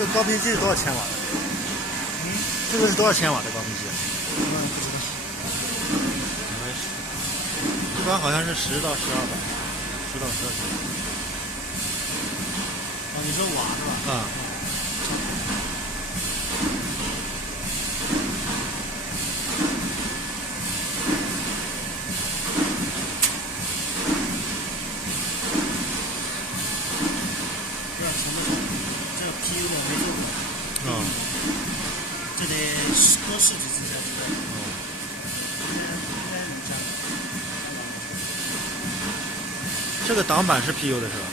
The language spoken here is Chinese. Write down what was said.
这个高频机是多少千瓦的？这个是多少千瓦的高频机？不知道。一般好像是10到12吧，10到12千瓦。哦，你说瓦是吧？啊。不知道成不成？这个 PU 我没做过。嗯。这得多试几次才知道。应该能下。这个挡板是 PU 的是吧？